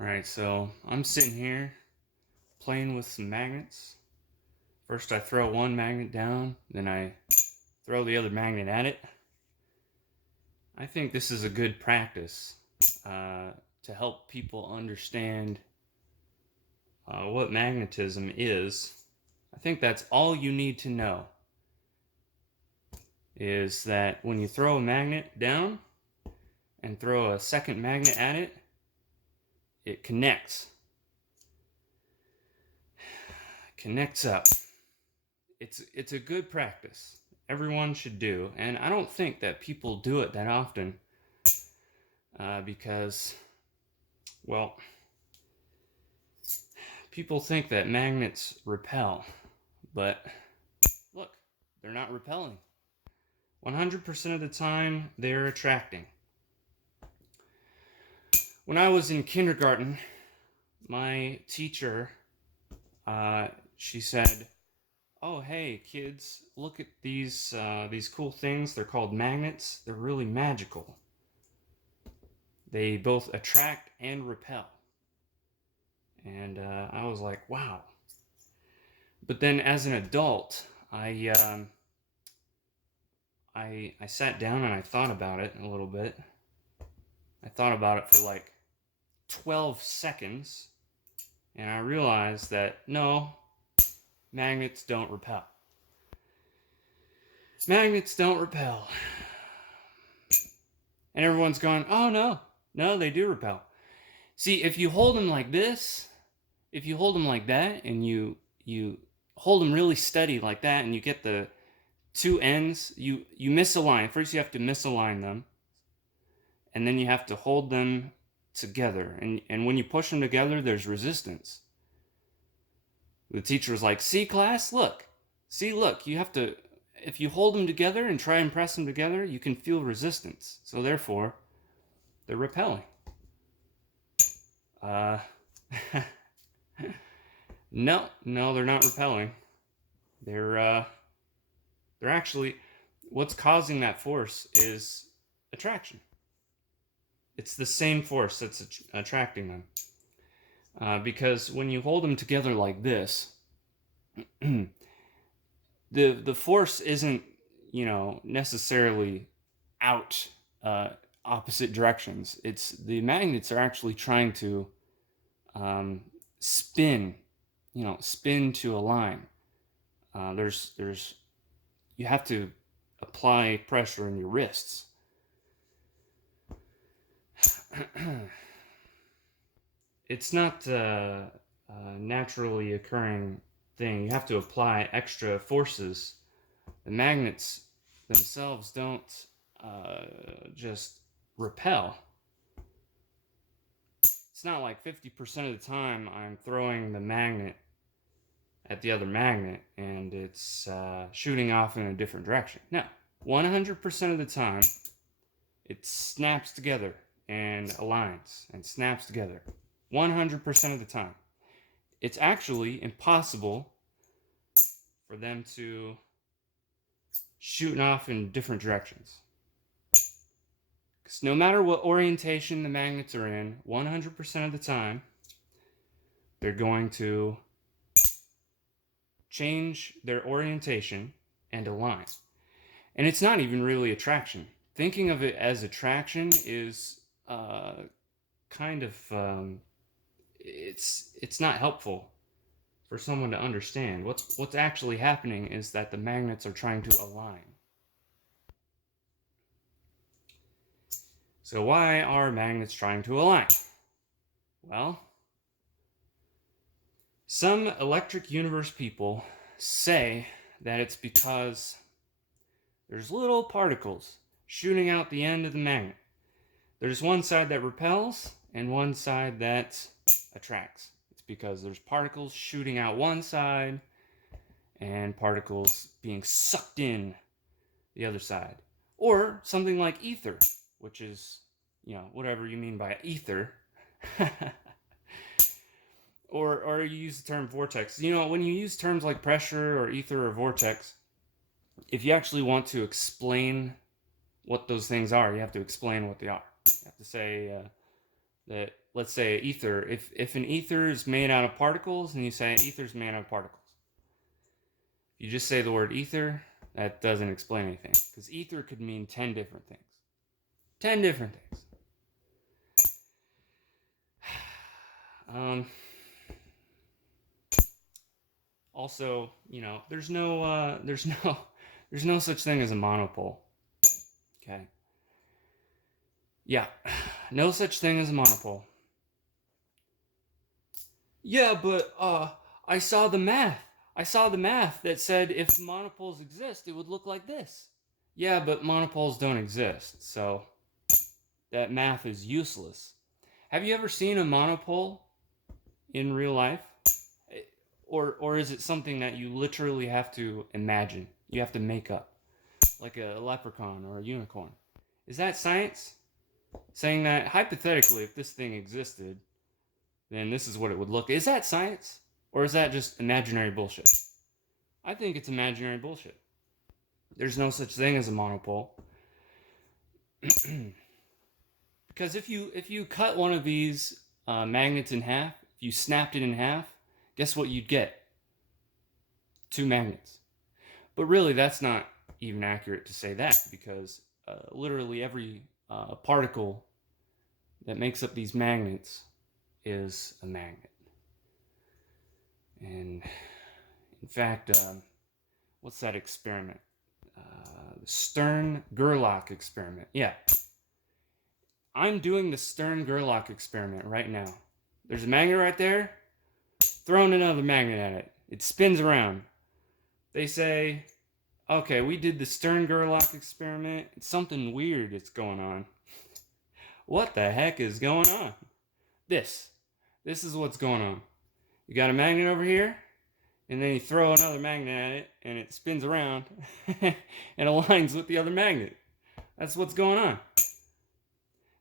Alright, so I'm sitting here playing with some magnets. First I throw one magnet down, then I throw the other magnet at it. I think this is a good practice to help people understand what magnetism is. I think that's all you need to know, is that when you throw a magnet down and throw a second magnet at it, it connects up. It's a good practice. Everyone should do, and I don't think that people do it that often because, well, people think that magnets repel, but look, they're not repelling. 100% of the time, they're attracting. When I was in kindergarten, my teacher, she said, "Oh, hey, kids, look at these cool things. They're called magnets. They're really magical. They both attract and repel." And I was like, "Wow." But then, as an adult, I sat down and I thought about it a little bit. I thought about it for like 12 seconds, and I realized that no, magnets don't repel. Magnets don't repel. And everyone's going, "Oh no, no, they do repel." See, if you hold them like this, if you hold them like that, and you hold them really steady like that, and you get the two ends, you misalign. First, you have to misalign them, and then you have to hold them together. And when you push them together, there's resistance. The teacher was like, "See, class, look. See, look, you have to, if you hold them together and try and press them together, you can feel resistance. So therefore, they're repelling." Uh, no, they're not repelling. They're actually, what's causing that force is attraction. It's the same force that's attracting them. Because when you hold them together like this, the force isn't, necessarily out opposite directions. It's the magnets are actually trying to spin, spin to align. There's you have to apply pressure in your wrists. It's not a naturally occurring thing. You have to apply extra forces. The magnets themselves don't just repel. It's not like 50% of the time I'm throwing the magnet at the other magnet and it's shooting off in a different direction. No, 100% of the time it snaps together and aligns and snaps together. 100% of the time. It's actually impossible for them to shoot off in different directions. Because no matter what orientation the magnets are in, 100% of the time, they're going to change their orientation and align. And it's not even really attraction. Thinking of it as attraction is kind of it's not helpful for someone to understand. What's actually happening is that the magnets are trying to align. So why are magnets trying to align? Well, some electric universe people say that it's because there's little particles shooting out the end of the magnet. There's one side that repels and one side that attracts. It's because there's particles shooting out one side and particles being sucked in the other side. Or something like ether, which is, whatever you mean by ether. or you use the term vortex. When you use terms like pressure or ether or vortex, if you actually want to explain what those things are, you have to explain what they are. You have to say, that, let's say ether, if an ether is made out of particles, and you say ether is made out of particles, if you just say the word ether, that doesn't explain anything, because ether could mean 10 different things. 10 different things. Also, there's no such thing as a monopole. Okay. Yeah, no such thing as a monopole. Yeah, but I saw the math. I saw the math that said if monopoles exist, it would look like this. Yeah, but monopoles don't exist, so that math is useless. Have you ever seen a monopole in real life? Or is it something that you literally have to imagine? You have to make up, like a leprechaun or a unicorn. Is that science? Saying that hypothetically, if this thing existed, then this is what it would look. Is that science? Or is that just imaginary bullshit? I think it's imaginary bullshit. There's no such thing as a monopole. Because if you cut one of these magnets in half, if you snapped it in half, guess what you'd get? 2 magnets. But really, that's not even accurate to say that, because literally every particle that makes up these magnets is a magnet. And in fact, what's that experiment? The Stern-Gerlach experiment. Yeah. I'm doing the Stern-Gerlach experiment right now. There's a magnet right there. Throwing another magnet at it. It spins around. They say, okay, we did the Stern-Gerlach experiment. It's something weird that's going on. What the heck is going on? This is what's going on. You got a magnet over here, and then you throw another magnet at it, and it spins around and aligns with the other magnet. That's what's going on.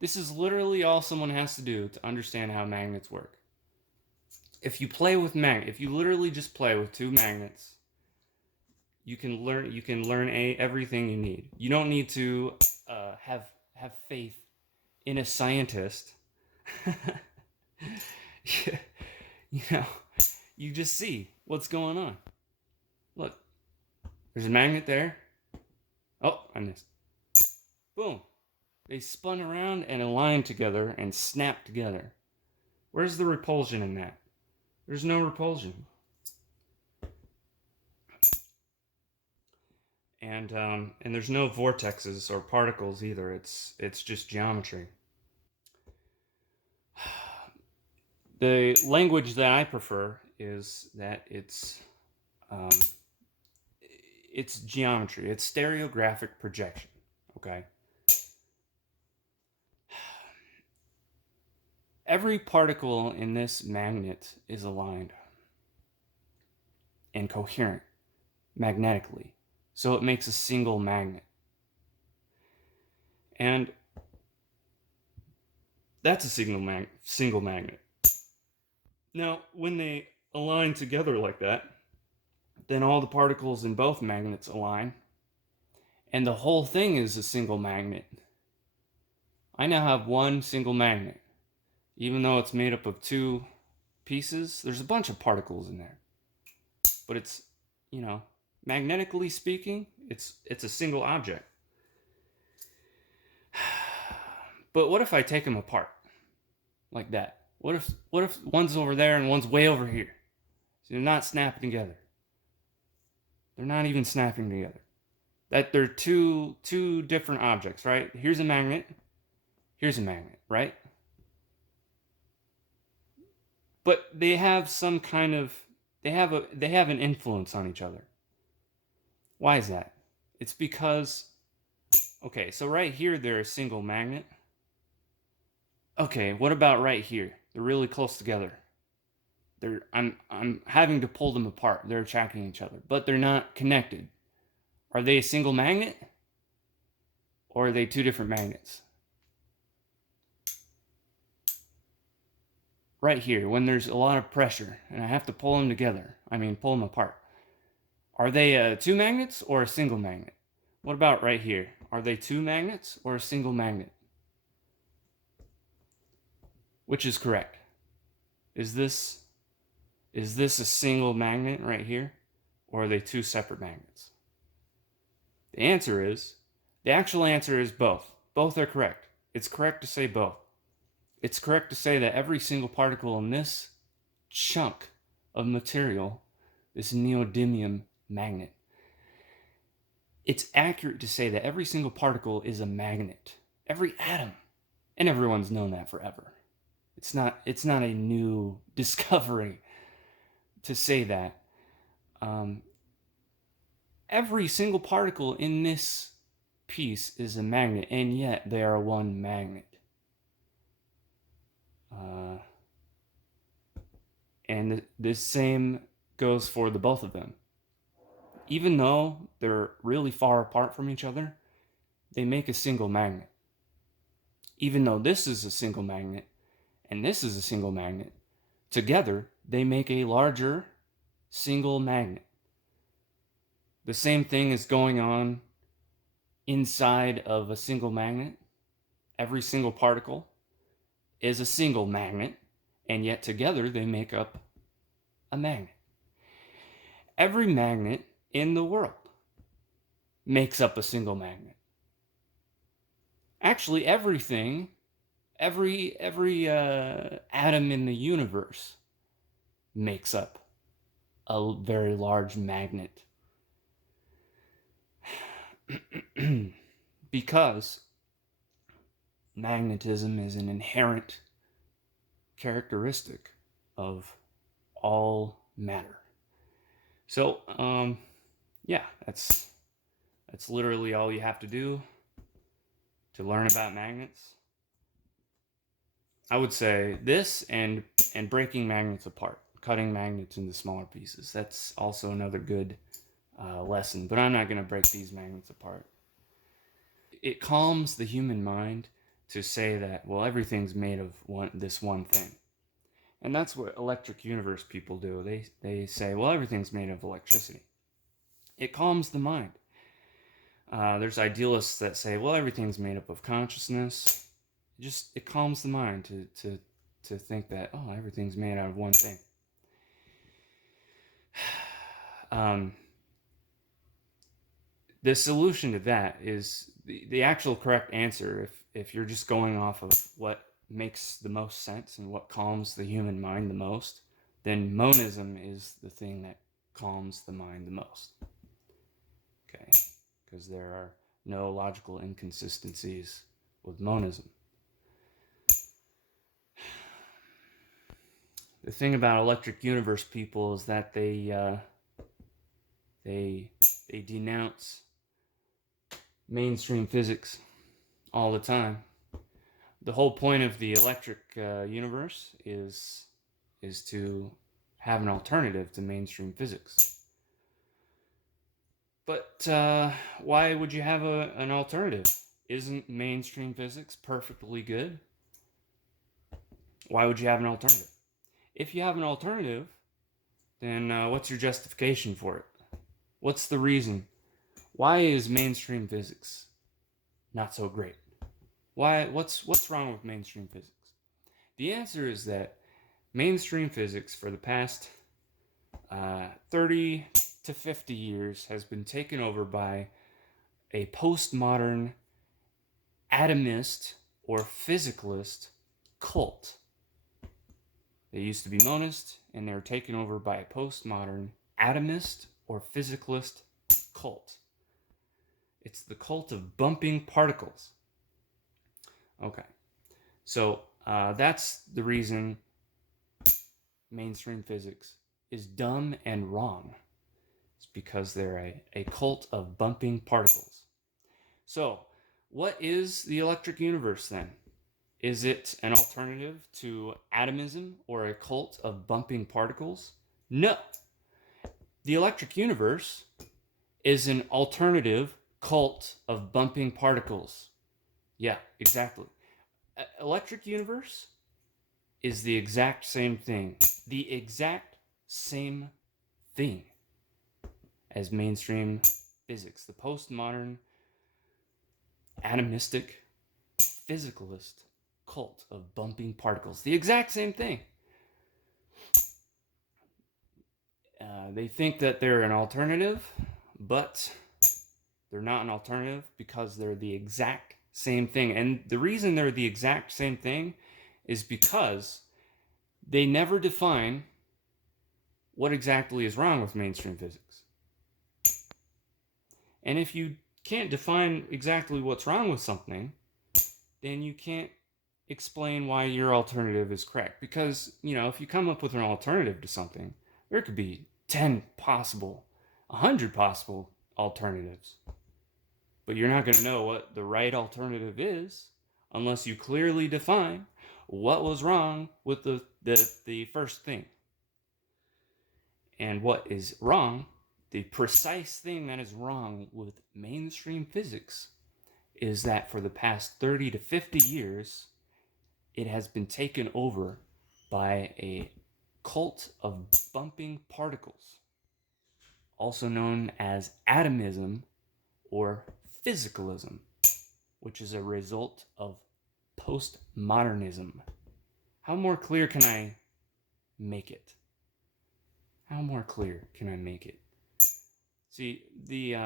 This is literally all someone has to do to understand how magnets work. If you literally just play with 2 magnets, you can learn everything you need. You don't need to have faith in a scientist. You just see what's going on. Look, there's a magnet there. Oh, I missed. Boom. They spun around and aligned together and snapped together. Where's the repulsion in that? There's no repulsion. And there's no vortexes or particles either. It's just geometry. The language that I prefer is that it's geometry. It's stereographic projection. Okay. Every particle in this magnet is aligned and coherent magnetically, so it makes a single magnet. And that's a single magnet. Now, when they align together like that, then all the particles in both magnets align, and the whole thing is a single magnet. I now have one single magnet. Even though it's made up of 2 pieces, there's a bunch of particles in there. But it's, magnetically speaking, it's a single object. But what if I take them apart like that? What if one's over there and one's way over here? So they're not snapping together. They're not even snapping together. That they're two different objects, right? Here's a magnet. Here's a magnet, right? But they have some kind of they have an influence on each other. Why is that? It's because, okay, so right here they're a single magnet. Okay, what about right here? They're really close together. I'm having to pull them apart. They're attracting each other, but they're not connected. Are they a single magnet? Or are they 2 different magnets? Right here, when there's a lot of pressure and I have to pull them apart. Are they 2 magnets or a single magnet? What about right here? Are they 2 magnets or a single magnet? Which is correct? Is this is this a single magnet right here, or are they two separate magnets? The answer is, the actual answer is both. Both are correct. It's correct to say both. It's correct to say that every single particle in this chunk of material, this neodymium magnet, it's accurate to say that every single particle is a magnet. Every atom. And everyone's known that forever. It's not a new discovery to say that. Um, every single particle in this piece is a magnet, and yet they are one magnet. Uh, and the same goes for the both of them. Even though they're really far apart from each other, they make a single magnet. Even though this is a single magnet and this is a single magnet, together they make a larger single magnet. The same thing is going on inside of a single magnet. Every single particle is a single magnet, and yet together they make up a magnet. Every magnet in the world makes up a single magnet. Actually, everything, every atom in the universe makes up a very large magnet. Because magnetism is an inherent characteristic of all matter. So, yeah, that's literally all you have to do to learn about magnets. I would say this and breaking magnets apart, cutting magnets into smaller pieces. That's also another good lesson, but I'm not going to break these magnets apart. It calms the human mind to say that, well, everything's made of this one thing. And that's what electric universe people do. They say, well, everything's made of electricity. It calms the mind. There's idealists that say, well, everything's made up of consciousness. It calms the mind to think that, oh, everything's made out of one thing. The solution to that is the actual correct answer, if you're just going off of what makes the most sense and what calms the human mind the most, then monism is the thing that calms the mind the most. Okay, because there are no logical inconsistencies with monism. The thing about electric universe people is that they denounce mainstream physics all the time. The whole point of the electric universe is to have an alternative to mainstream physics. But why would you have an alternative? Isn't mainstream physics perfectly good? Why would you have an alternative? If you have an alternative, then what's your justification for it? What's the reason? Why is mainstream physics not so great? What's wrong with mainstream physics? The answer is that mainstream physics for the past 30 to 50 years has been taken over by a postmodern atomist or physicalist cult. They used to be monist, and they were taken over by a postmodern atomist or physicalist cult. It's the cult of bumping particles. Okay, so that's the reason mainstream physics is dumb and wrong. It's because they're a cult of bumping particles. So, what is the electric universe then? Is it an alternative to atomism or a cult of bumping particles? No. The electric universe is an alternative cult of bumping particles. Yeah, exactly. Electric universe is the exact same thing. The exact same thing as mainstream physics. The postmodern atomistic physicalist cult of bumping particles. The exact same thing. They think that they're an alternative, but they're not an alternative because they're the exact same thing. And the reason they're the exact same thing is because they never define what exactly is wrong with mainstream physics. And if you can't define exactly what's wrong with something, then you can't explain why your alternative is correct. Because, if you come up with an alternative to something, there could be 10 possible, 100 possible alternatives. But you're not going to know what the right alternative is unless you clearly define what was wrong with the first thing. And what is wrong, the precise thing that is wrong with mainstream physics, is that for the past 30 to 50 years, it has been taken over by a cult of bumping particles, also known as atomism or physicalism, which is a result of postmodernism. How more clear can I make it? How more clear can I make it? See, the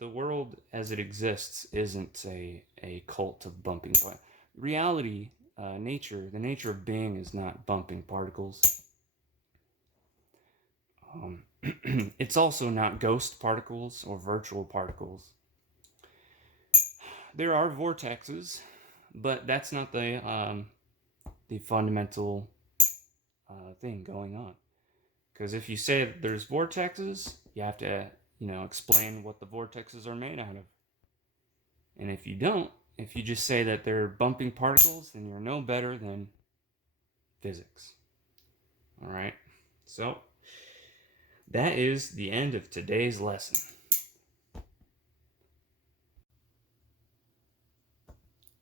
world as it exists isn't a cult of bumping particles. Reality, the nature of being is not bumping particles. It's also not ghost particles or virtual particles. There are vortexes, but that's not the fundamental thing going on. Because if you say that there's vortexes, you have to, explain what the vortexes are made out of. And if you don't, if you just say that they're bumping particles, then you're no better than physics. All right? So, that is the end of today's lesson.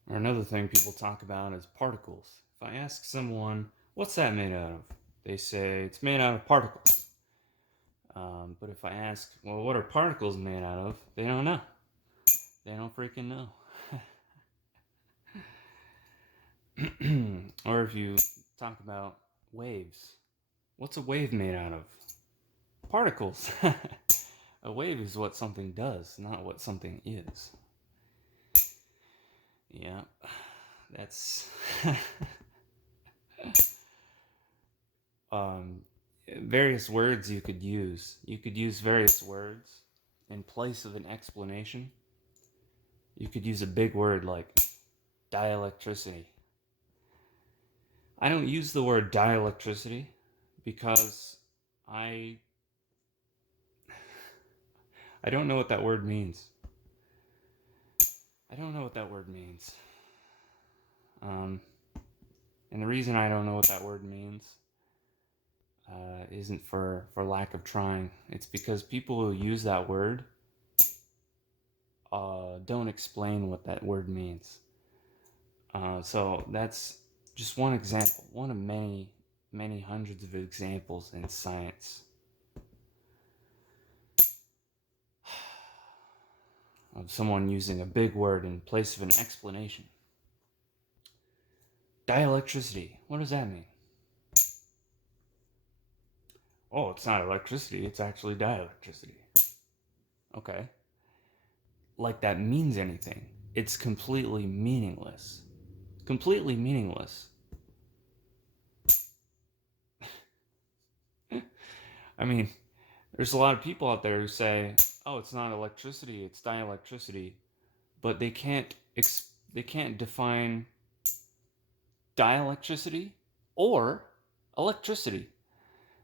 Or another thing people talk about is particles. If I ask someone, what's that made out of? They say it's made out of particles. But if I ask, well, what are particles made out of? They don't know. They don't freaking know. Or if you talk about waves, what's a wave made out of? Particles. A wave is what something does, not what something is. Yeah, that's various words you could use. You could use various words in place of an explanation. You could use a big word like dielectricity. I don't use the word dielectricity because I don't know what that word means. I don't know what that word means. And the reason I don't know what that word means isn't for lack of trying. It's because people who use that word don't explain what that word means. So that's just one example, one of many, many hundreds of examples in science of someone using a big word in place of an explanation. Dielectricity, what does that mean? Oh, it's not electricity, it's actually dielectricity. Okay. Like that means anything. It's completely meaningless. Completely meaningless. I mean, there's a lot of people out there who say, "Oh, it's not electricity; it's dielectricity," but they can't define dielectricity or electricity.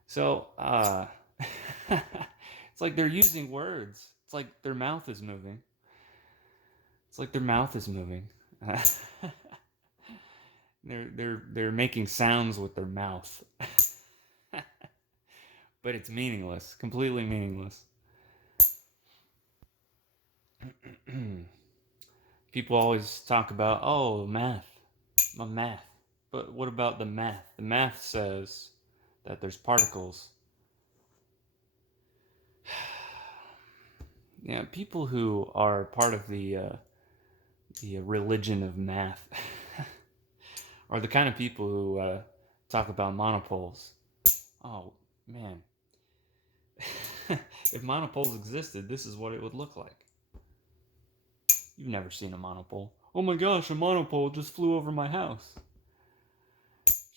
So, it's like they're using words. It's like their mouth is moving. They're making sounds with their mouth. But it's meaningless, completely meaningless. People always talk about, oh, math. But what about the math? The math says that there's particles. Yeah, people who are part of the religion of math or the kind of people who talk about monopoles. Oh man, if monopoles existed, this is what it would look like. You've never seen a monopole. Oh my gosh, a monopole just flew over my house.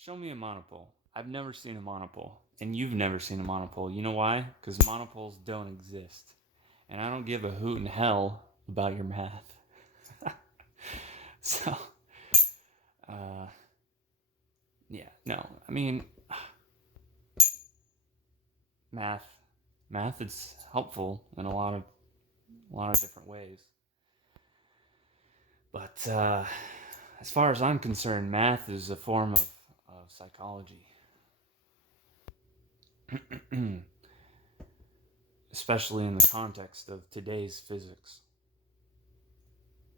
Show me a monopole. I've never seen a monopole. And you've never seen a monopole. You know why? Because monopoles don't exist. And I don't give a hoot in hell about your math. So, yeah, no. I mean, math, math is helpful in a lot of different ways. But as far as I'm concerned, math is a form of psychology. Especially in the context of today's physics,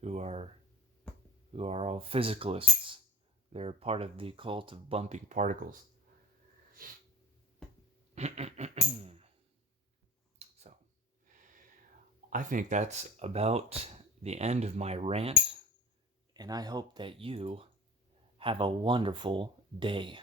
who are all physicalists. They're part of the cult of bumping particles. So, I think that's about the end of my rant, and I hope that you have a wonderful day.